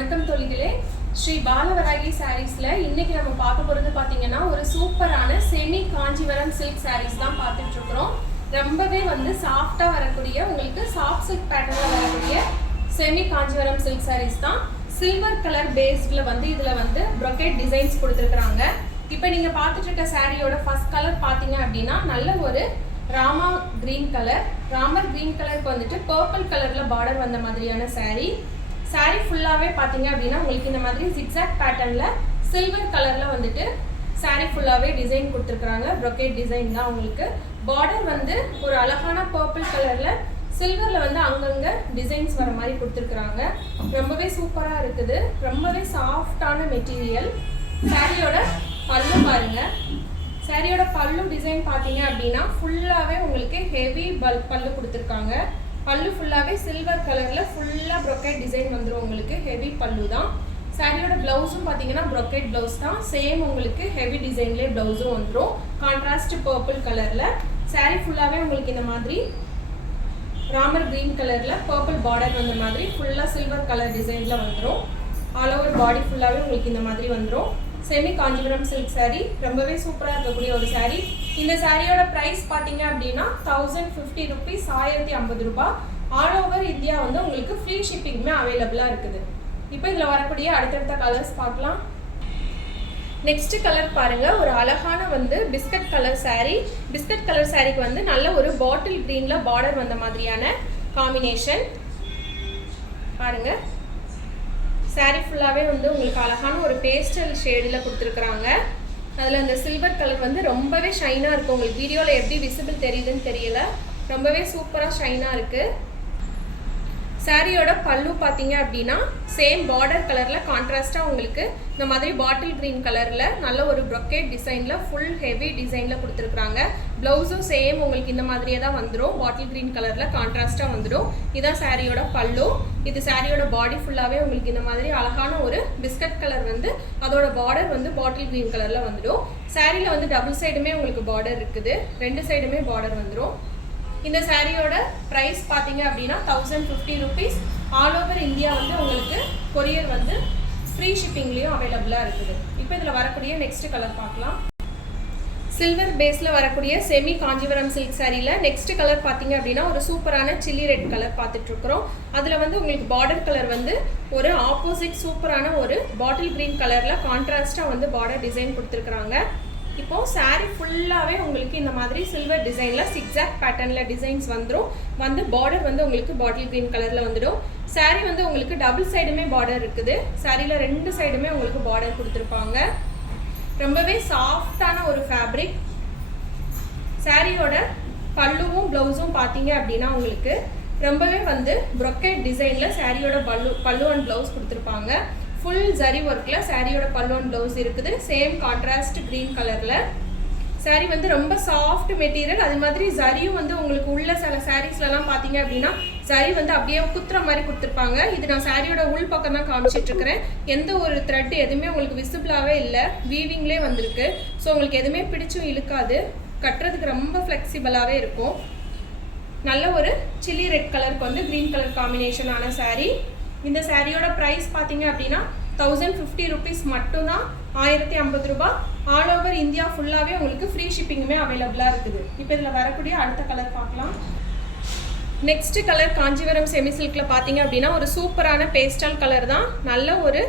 வணக்கம் தோழிகளே. ஸ்ரீ பாலவராகி சாரீஸ்ல இன்னைக்கு நம்ம பார்க்க போறது பாத்தீங்கன்னா ஒரு சூப்பரான செமி காஞ்சிவரம் சில்க் சாரீஸ் தான் பார்த்துட்டு இருக்கிறோம். ரொம்பவே சாஃப்டா வரக்கூடிய உங்களுக்கு சாஃப்ட் சில்க் பேட்டர்ன்ல வரக்கூடிய செமி காஞ்சிவரம் சில்க் சாரீஸ் தான். சில்வர் கலர் பேஸ்ட்ல இதுல brocade டிசைன்ஸ் கொடுத்துருக்காங்க. இப்போ நீங்க பார்த்துட்டு இருக்க சாரியோட ஃபர்ஸ்ட் கலர் பாத்தீங்க அப்படின்னா நல்ல ஒரு Rama green colour. Ramar green கலருக்கு பர்பிள் கலர்ல பார்டர் வந்த மாதிரியான சாரி ஃபுல்லாவே பாத்தீங்க அப்படின்னா உங்களுக்கு இந்த மாதிரி zigzag பேட்டர்ன்ல சில்வர் கலர்ல சாரி ஃபுல்லாவே டிசைன் கொடுத்துருக்காங்க. brocade டிசைன் தான். உங்களுக்கு பார்டர் ஒரு அழகான பர்பிள் கலர்ல சில்வர்ல அங்கங்க டிசைன்ஸ் வர மாதிரி கொடுத்துருக்காங்க. ரொம்பவே சூப்பரா இருக்குது. ரொம்பவே சாஃப்டான மெட்டீரியல். சாரியோட பல்லு பாருங்க. சாரியோட பல்லு டிசைன் பாத்தீங்க அப்படின்னா ஃபுல்லாவே உங்களுக்கு ஹெவி பல்லு கொடுத்துருக்காங்க. பல்லு ஃபுல்லாவே சில்வர் கலர்ல ஃபுல்லா brocade டிசைன் வந்துரும். உங்களுக்கு ஹெவி பல்லு தான். சாரியோட பிளவுஸும் பாத்தீங்கன்னா brocade பிளவுஸ் தான். சேம் உங்களுக்கு ஹெவி டிசைன்லயே பிளவுஸும் வந்துரும். கான்ட்ராஸ்ட் பர்பிள் கலர்ல சாரி ஃபுல்லாவே உங்களுக்கு இந்த மாதிரி ராமர் கிரீன் கலர்ல பர்பிள் பார்டர் வந்த மாதிரி ஃபுல்லா சில்வர் கலர் டிசைன்ல வந்துரும். ஆல் ஓவர் பாடி ஃபுல்லாவே உங்களுக்கு இந்த மாதிரி வந்துரும். செமி காஞ்சிபுரம் சில்க் சாரி ரொம்பவே சூப்பரா இருக்கக்கூடிய ஒரு சாரி. இந்த சாரியோட பிரைஸ் பாத்தீங்க அப்படின்னா 1050 rupees, 1050 ரூபாய். ஆல் ஓவர் இந்தியா உங்களுக்கு ஃப்ரீ ஷிப்பிங்குமே அவைலபிளா இருக்குது. இப்போ இதுல வரக்கூடிய அடுத்தடுத்த கலர்ஸ் பார்க்கலாம். நெக்ஸ்ட் கலர் பாருங்க. ஒரு அழகான biscuit colour sorry. Biscuit colour சாரிக்கு நல்ல ஒரு பாட்டில் கிரீன்ல பார்டர் வந்த மாதிரியான காம்பினேஷன் பாருங்க. சாரி ஃபுல்லாவே உங்களுக்கு அழகான ஒரு பேஸ்டல் ஷேடில் கொடுத்துருக்குறாங்க. அதில் அந்த சில்வர் கலர் ரொம்பவே ஷைனாக இருக்குது. உங்களுக்கு வீடியோவில் எப்படி விசிபிள் தெரியுதுன்னு தெரியல. ரொம்பவே சூப்பராக ஷைனாக இருக்குது. சாரியோட பல்லு பார்த்தீங்க அப்படின்னா சேம் பார்டர் கலரில் கான்ட்ராஸ்டாக உங்களுக்கு இந்த மாதிரி பாட்டில் கிரீன் கலரில் நல்ல ஒரு brocade டிசைனில் ஃபுல் ஹெவி டிசைனில் கொடுத்துருக்குறாங்க. ப்ளவுஸும் சேம் உங்களுக்கு இந்த மாதிரியே தான் வந்துடும். பாட்டில் கிரீன் கலரில் கான்ட்ராஸ்டாக வந்துடும். இதான் சாரியோட பல்லு. இது சாரியோட பாடி ஃபுல்லாகவே உங்களுக்கு இந்த மாதிரி அழகான ஒரு பிஸ்கட் கலர் அதோட பார்டர் பாட்டில் கிரீன் கலரில் வந்துடும். சாரியில் டபுள் சைடுமே உங்களுக்கு பார்டர் இருக்குது. ரெண்டு சைடுமே பார்டர் வந்துடும். இந்த சாரியோட பிரைஸ் பாத்தீங்க அப்படின்னா 1050 rupees. ஆல் ஓவர் இந்தியா உங்களுக்கு கொரியர் ஃப்ரீ ஷிப்பிங்லயும் அவைலபிளா இருக்குது. இப்போ இதுல வரக்கூடிய நெக்ஸ்ட் கலர் பார்க்கலாம். சில்வர் பேஸ்ல வரக்கூடிய செமி காஞ்சிபுரம் சில்க் சாரியில நெக்ஸ்ட் கலர் பாத்தீங்க அப்படின்னா ஒரு சூப்பரான சில்லி ரெட் கலர் பார்த்துட்டு இருக்கிறோம். அதுல உங்களுக்கு பார்டர் கலர் ஒரு ஆப்போசிட் சூப்பரான ஒரு பாட்டில் கிரீன் கலர்ல கான்ட்ராஸ்டா பார்டர் டிசைன் கொடுத்துருக்காங்க. இப்போ சாரி ஃபுல்லாவே உங்களுக்கு இந்த மாதிரி சில்வர் டிசைன்ல zigzag பேட்டர்ன்ல டிசைன்ஸ் வந்துரும். பார்டர் உங்களுக்கு பாட்டில் கிரீன் கலர்ல வந்துடும். சாரி உங்களுக்கு டபுள் சைடுமே பார்டர் இருக்குது. சாரியில ரெண்டு சைடுமே உங்களுக்கு பார்டர் கொடுத்துருப்பாங்க. ரொம்பவே சாஃப்டான ஒரு ஃபேப்ரிக். சாரியோட பல்லுவும் பிளவுஸும் பாத்தீங்க அப்படின்னா உங்களுக்கு ரொம்பவே brocade டிசைன்ல சாரியோட பல்லு அண்ட் பிளவுஸ் கொடுத்துருப்பாங்க. ஃபுல் ஜரி ஒர்க்ல சாரியோட பல்லு அண்ட் பிளவுஸ் இருக்குது. சேம் கான்ட்ராஸ்ட் கிரீன் கலர்ல சாரி ரொம்ப சாஃப்ட் மெட்டீரியல். அது மாதிரி ஜரியும் உங்களுக்கு உள்ள சில சாரீஸ்லாம் பாத்தீங்க அப்படின்னா ஜரி அப்படியே குத்துற மாதிரி கொடுத்துருப்பாங்க. இது நான் சாரியோட உள் பக்கம் தான் காமிச்சிட்டு இருக்கிறேன். எந்த ஒரு த்ரெட் எதுவுமே உங்களுக்கு விசிபிளாவே இல்லை. வீவிங்லேயே வந்திருக்கு. ஸோ உங்களுக்கு எதுவுமே பிடிச்சும் இழுக்காது. கட்டுறதுக்கு ரொம்ப ஃப்ளெக்சிபிளாகவே இருக்கும். நல்ல ஒரு சில்லி ரெட் கலருக்கு கிரீன் கலர் காம்பினேஷனான சாரி. இந்த சாரியோட பிரைஸ் பாத்தீங்க அப்படின்னா 1050 rupees மட்டும்தான். 1050 ரூபாய். ஆல் ஓவர் இந்தியா ஃபுல்லாவே உங்களுக்கு ஃப்ரீ ஷிப்பிங்குமே அவைலபிளா இருக்குது. இப்போ இதுல வரக்கூடிய அடுத்த கலர் பார்க்கலாம். நெக்ஸ்ட் கலர் காஞ்சிபுரம் செமி சில்க்ல பாத்தீங்க அப்படின்னா ஒரு சூப்பரான பேஸ்டல் கலர் தான். நல்ல ஒரு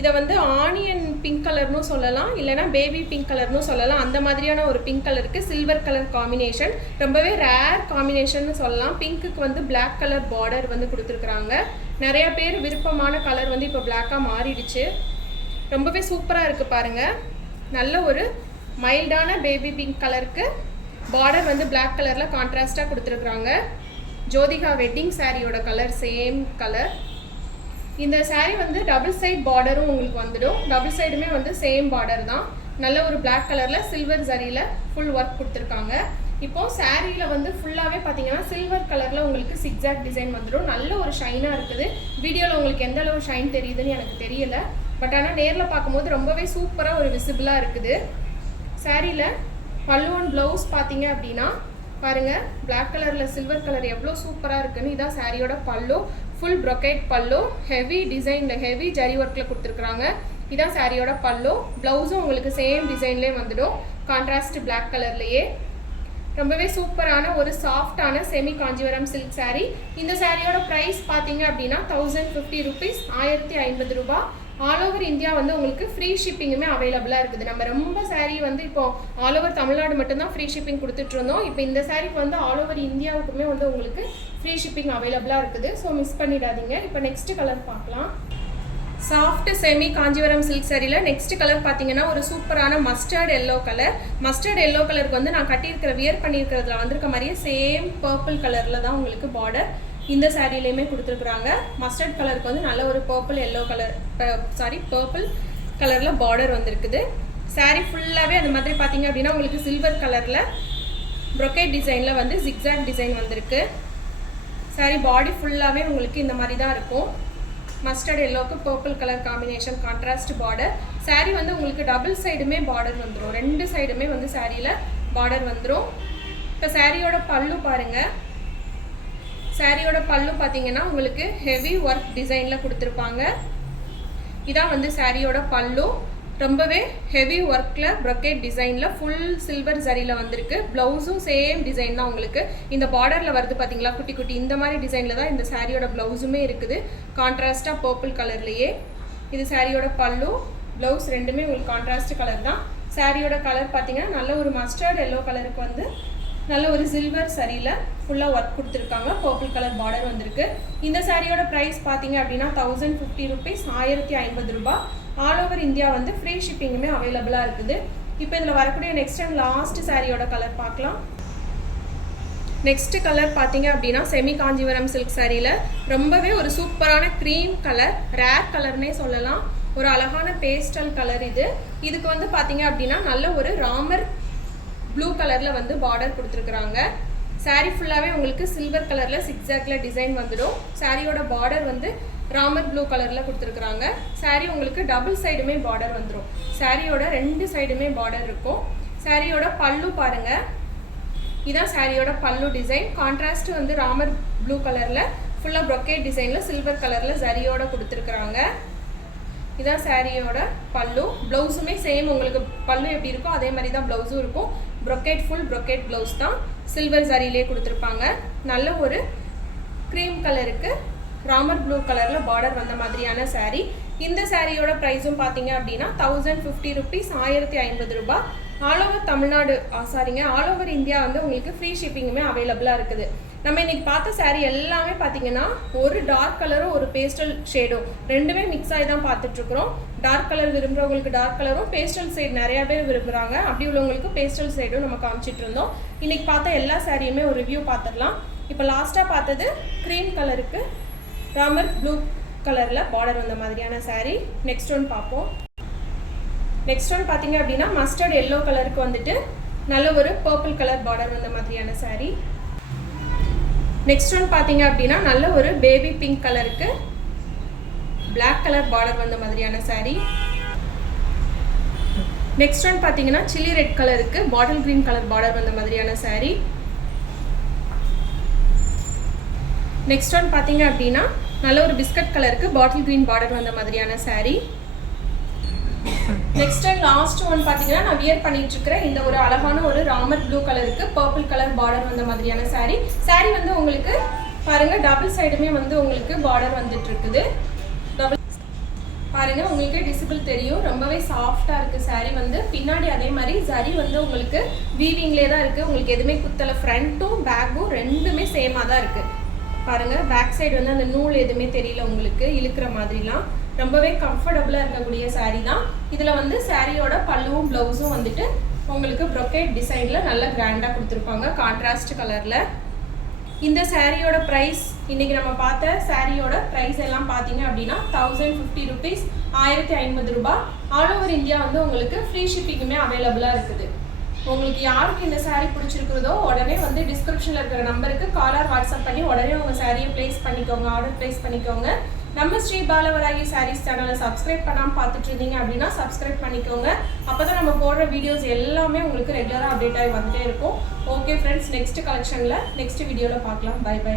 இதை ஆனியன் பிங்க் கலர்னு சொல்லலாம், இல்லைனா பேபி பிங்க் கலர்னு சொல்லலாம். அந்த மாதிரியான ஒரு பிங்க் கலருக்கு சில்வர் கலர் காம்பினேஷன் ரொம்பவே ரேர் காம்பினேஷன் சொல்லலாம். பிங்க்குக்கு பிளாக் கலர் பார்டர் கொடுத்துருக்குறாங்க. நிறைய பேர் விருப்பமான கலர் இப்போ பிளாக்காக மாறிடுச்சு. ரொம்பவே சூப்பராக இருக்குது பாருங்கள். நல்ல ஒரு மைல்டான பேபி பிங்க் கலருக்கு பார்டர் பிளாக் கலரில் கான்ட்ராஸ்டாக கொடுத்துருக்குறாங்க. ஜோதிகா வெட்டிங் சாரியோட கலர் சேம் கலர். இந்த சாரி டபுள் சைட் பார்டரும் உங்களுக்கு வந்துடும். டபுள் சைடுமே சேம் பார்டர் தான். நல்ல ஒரு பிளாக் கலர்ல சில்வர் ஜரியில ஃபுல் ஒர்க் கொடுத்துருக்காங்க. இப்போ சாரியில ஃபுல்லாவே பாத்தீங்கன்னா சில்வர் கலர்ல உங்களுக்கு zigzag டிசைன் வந்துடும். நல்ல ஒரு ஷைனா இருக்குது. வீடியோல உங்களுக்கு எந்த அளவு ஷைன் தெரியுதுன்னு எனக்கு தெரியல. பட் ஆனால் நேரில் பார்க்கும்போது ரொம்பவே சூப்பராக ஒரு விசிபிளாக இருக்குது. சாரியில பல்லு அண்ட் பிளவுஸ் பார்த்தீங்க அப்படின்னா பாருங்க, பிளாக் கலர்ல சில்வர் கலர் எவ்வளோ சூப்பராக இருக்குன்னு. இதான் சாரியோட பல்லு. ஃபுல் brocade பல்லு, ஹெவி டிசைனில் ஹெவி ஜரி ஒர்க்கில் கொடுத்துருக்குறாங்க. இதான் சாரியோட பல்லு. ப்ளவுஸும் உங்களுக்கு சேம் டிசைன்லேயே வந்துடும், கான்ட்ராஸ்ட் பிளாக் கலர்லேயே. ரொம்பவே சூப்பரான ஒரு சாஃப்டான செமி காஞ்சிவரம் சில்க் சாரீ. இந்த சாரியோட ப்ரைஸ் பார்த்தீங்க அப்படின்னா 1050 rupees, 1050 ரூபாய். ஆல் ஓவர் இந்தியா வந்து உங்களுக்கு ஃப்ரீ ஷிப்பிங்குமே அவைலபிளாக இருக்குது. நம்ம ரொம்ப சாரீ வந்து இப்போ ஆல் ஓவர் தமிழ்நாடு மட்டும்தான் ஃப்ரீ ஷிப்பிங் கொடுத்துட்டு இருந்தோம். இப்போ இந்த சாரீக்கு வந்து ஆல் ஓவர் இந்தியாவுக்குமே வந்து உங்களுக்கு ஃப்ரீ ஷிப்பிங் அவைலபிளாக இருக்குது. ஸோ மிஸ் பண்ணிடாதீங்க. இப்போ நெக்ஸ்ட் கலர் பார்க்கலாம். சாஃப்ட் செமி காஞ்சிவரம் சில்க் சாரியில் நெக்ஸ்ட் கலர் பார்த்தீங்கன்னா ஒரு சூப்பரான mustard yellow colour. Mustard yellow கலருக்கு வந்து நான் கட்டியிருக்கிற வியர் பண்ணியிருக்கிறதுல வந்திருக்க மாதிரியே சேம் பர்பிள் கலரில் தான் உங்களுக்கு பார்டர் இந்த சாரிலையுமே கொடுத்துருக்குறாங்க. மஸ்டர்ட் கலருக்கு வந்து நல்ல ஒரு பர்பிள் எல்லோ கலர் பர்பிள் கலரில் பார்டர் வந்திருக்குது. சாரீ ஃபுல்லாகவே அந்த மாதிரி பார்த்தீங்க அப்படின்னா உங்களுக்கு சில்வர் கலரில் brocade டிசைனில் வந்து ஜிக்ஸாக் டிசைன் வந்திருக்கு. சாரீ பாடி ஃபுல்லாகவே உங்களுக்கு இந்த மாதிரி தான் இருக்கும். மஸ்டர்ட் எல்லோக்கு purple colour combination contrast border. Saree வந்து உங்களுக்கு டபுள் சைடுமே பார்டர் வந்துடும், ரெண்டு சைடுமே வந்து சாரியில் பார்டர் வந்துடும். இப்போ சாரியோட பல்லு பாருங்கள். சாரியோட பல்லு பார்த்தீங்கன்னா உங்களுக்கு ஹெவி ஒர்க் டிசைனில் கொடுத்துருப்பாங்க. இதான் வந்து சாரியோட பல்லு. ரொம்பவே ஹெவி ஒர்க்கில் brocade டிசைனில் ஃபுல் சில்வர் ஜரியில் வந்திருக்கு. ப்ளவுஸும் சேம் டிசைன் தான் உங்களுக்கு. இந்த பார்டரில் வருது பார்த்தீங்களா குட்டி குட்டி, இந்த மாதிரி டிசைனில் தான் இந்த சாரியோட ப்ளவுஸுமே இருக்குது, கான்ட்ராஸ்டாக பர்பிள் கலர்லேயே. இது சாரியோட பல்லு, ப்ளவுஸ் ரெண்டுமே உங்களுக்கு கான்ட்ராஸ்ட் கலர் தான். சாரியோட கலர் பார்த்தீங்கன்னா நல்ல ஒரு மஸ்டர்ட் எல்லோ கலருக்கு வந்து நல்ல ஒரு சில்வர் சரியில் ஃபுல்லாக ஒர்க் கொடுத்துருக்காங்க. பர்பிள் கலர் பார்டர் வந்திருக்கு. இந்த சாரியோட ப்ரைஸ் பார்த்தீங்க அப்படின்னா 1050 rupees, 1050 ரூபாய். ஆல் ஓவர் இந்தியா வந்து ஃப்ரீ ஷிப்பிங்குமே அவைலபிளாக இருக்குது. இப்போ இதில் வரக்கூடிய நெக்ஸ்ட் அண்ட் லாஸ்ட் சாரியோட கலர் பார்க்கலாம். நெக்ஸ்ட் கலர் பார்த்தீங்க அப்படின்னா செமி காஞ்சிவரம் சில்க் சாரியில் ரொம்பவே ஒரு சூப்பரான க்ரீம் கலர், ரேர் கலர்னே சொல்லலாம். ஒரு அழகான பேஸ்டல் கலர் இது. இதுக்கு வந்து பார்த்தீங்க அப்படின்னா நல்ல ஒரு ராமர் ப்ளூ கலரில் வந்து பார்டர் கொடுத்துருக்குறாங்க. சாரீ ஃபுல்லாகவே உங்களுக்கு சில்வர் கலரில் சிக்ஸாக்ல டிசைன் வந்துடும். சாரியோட பார்டர் வந்து ராமர் ப்ளூ கலரில் கொடுத்துருக்குறாங்க. சாரீ உங்களுக்கு டபுள் சைடுமே பார்டர் வந்துடும். சாரியோட ரெண்டு சைடுமே பார்டர் இருக்கும். சாரியோட பல்லு பாருங்கள். இதான் சாரியோட பல்லு டிசைன். கான்ட்ராஸ்ட் வந்து ராமர் ப்ளூ கலரில் ஃபுல்லாக brocade டிசைனில் சில்வர் கலரில் சரியோட கொடுத்துருக்குறாங்க. இதான் சாரியோட பல்லு. ப்ளவுஸுமே சேம் உங்களுக்கு பல்லு எப்படி இருக்கோ அதே மாதிரி தான் ப்ளவுஸும் இருக்கும். brocade ஃபுல் brocade ப்ளவுஸ் தான், சில்வர் சரியிலே கொடுத்துருப்பாங்க. நல்ல ஒரு க்ரீம் கலருக்கு ராமர் ப்ளூ கலரில் பார்டர் வந்த மாதிரியான சாரீ. இந்த சாரியோட ப்ரைஸும் பார்த்தீங்க அப்படின்னா 1050 rupees, 1050 ரூபாய். All over Tamil Nadu all over India வந்து உங்களுக்கு ஃப்ரீ ஷிப்பிங்குமே அவைலபிளாக இருக்குது. நம்ம இன்னைக்கு பார்த்த சாரீ எல்லாமே பார்த்தீங்கன்னா ஒரு டார்க் கலரும் ஒரு பேஸ்டல் ஷேடும் ரெண்டுமே மிக்ஸ் ஆகி தான் பார்த்துட்ருக்குறோம். டார்க் கலர் விரும்புகிறவங்களுக்கு டார்க் கலரும், பேஸ்டல் ஷேட் நிறையா பேர் விரும்புகிறாங்க. அப்படி உள்ளவங்களுக்கு பேஸ்டல் ஷேடும் நம்ம காமிச்சிட்டு இருந்தோம். இன்னைக்கு பார்த்த எல்லா சாரியுமே ஒரு ரிவ்யூ பார்த்துடலாம். இப்போ லாஸ்ட்டாக பார்த்தது க்ரீம் கலருக்கு ராமர் ப்ளூ கலரில் பார்டர் வந்த மாதிரியான சாரீ. நெக்ஸ்ட் ஒன் பார்ப்போம். நெக்ஸ்ட் ஒன் பார்த்தீங்க அப்படின்னா மஸ்டர்ட் எல்லோ கலருக்கு வந்துட்டு நல்ல ஒரு பர்பிள் கலர் பார்டர் வந்த மாதிரியான சாரீ. நெக்ஸ்ட் ஒன் பார்த்தீங்க அப்படின்னா நல்ல ஒரு பேபி பிங்க் கலருக்கு பிளாக் கலர் பார்டர் வந்த மாதிரியான சாரீ. நெக்ஸ்ட் ஒன் பார்த்தீங்கன்னா சில்லி ரெட் கலருக்கு பாட்டில் கிரீன் கலர் பார்டர் வந்த மாதிரியான சாரீ. நெக்ஸ்ட் ஒன் பார்த்தீங்க அப்படின்னா நல்ல ஒரு பிஸ்கட் கலருக்கு பாட்டில் கிரீன் பார்டர் வந்த மாதிரியான sari. Next and last one பார்த்தீங்கன்னா நான் வியர் பண்ணிட்டு இருக்கிறேன் இந்த ஒரு அழகான ஒரு ராமர் ப்ளூ கலருக்கு பர்பிள் கலர் பார்டர் வந்த மாதிரியான சாரீ. சாரீ வந்து உங்களுக்கு பாருங்க டபுள் சைடுமே வந்து உங்களுக்கு பார்டர் வந்துட்டு இருக்குது. டபுள் பாருங்க உங்களுக்கு விசிபிள் தெரியும். ரொம்பவே சாஃப்டா இருக்கு சாரீ வந்து. பின்னாடி அதே மாதிரி சரி வந்து உங்களுக்கு வீவிங்லேயே தான் இருக்கு. உங்களுக்கு எதுவுமே குத்தல. ஃப்ரண்ட்டும் பேக்கும் ரெண்டுமே சேமாக தான் இருக்கு. பாருங்க பேக் சைடு வந்து அந்த நூல் எதுவுமே தெரியல உங்களுக்கு இழுக்கிற மாதிரிலாம். ரொம்பவே கம்ஃபர்டபுளாக இருக்கக்கூடிய சாரீ தான். இதில் வந்து சாரியோட பல்லுவும் ப்ளவுஸும் வந்துட்டு உங்களுக்கு brocade டிசைனில் நல்லா கிராண்டாக கொடுத்துருப்பாங்க கான்ட்ராஸ்ட் கலரில். இந்த சாரியோட ப்ரைஸ் இன்றைக்கி நம்ம பார்த்த சாரியோட ப்ரைஸ் எல்லாம் பார்த்தீங்க அப்படின்னா 1050 rupees, 1050 ரூபாய். ஆல் ஓவர் இந்தியா வந்து உங்களுக்கு ஃப்ரீ ஷிப்பிங்குமே அவைலபிளாக இருக்குது. உங்களுக்கு யாருக்கு இந்த சாரீ பிடிச்சிருக்கிறதோ உடனே வந்து டிஸ்கிரிப்ஷனில் இருக்கிற நம்பருக்கு கால் ஆர் வாட்ஸ்அப் பண்ணி உடனே உங்கள் சாரியை ப்ளேஸ் பண்ணிக்கோங்க, ஆர்டர் ப்ளேஸ் பண்ணிக்கோங்க. நம்ம ஸ்ரீ பாலவராகி சாரீஸ் சேனலை சப்ஸ்கிரைப் பண்ணாமல் பார்த்துட்டு இருந்தீங்க அப்படின்னா சப்ஸ்கிரைப் பண்ணிக்கோங்க. அப்போ தான் நம்ம போடுற வீடியோஸ் எல்லாமே உங்களுக்கு ரெகுலராக அப்டேட் ஆகி வந்துட்டே இருக்கும். ஓகே ஃப்ரெண்ட்ஸ், நெக்ஸ்ட் கலெக்ஷனில் நெக்ஸ்ட் வீடியோவில் பார்க்கலாம். Bye by.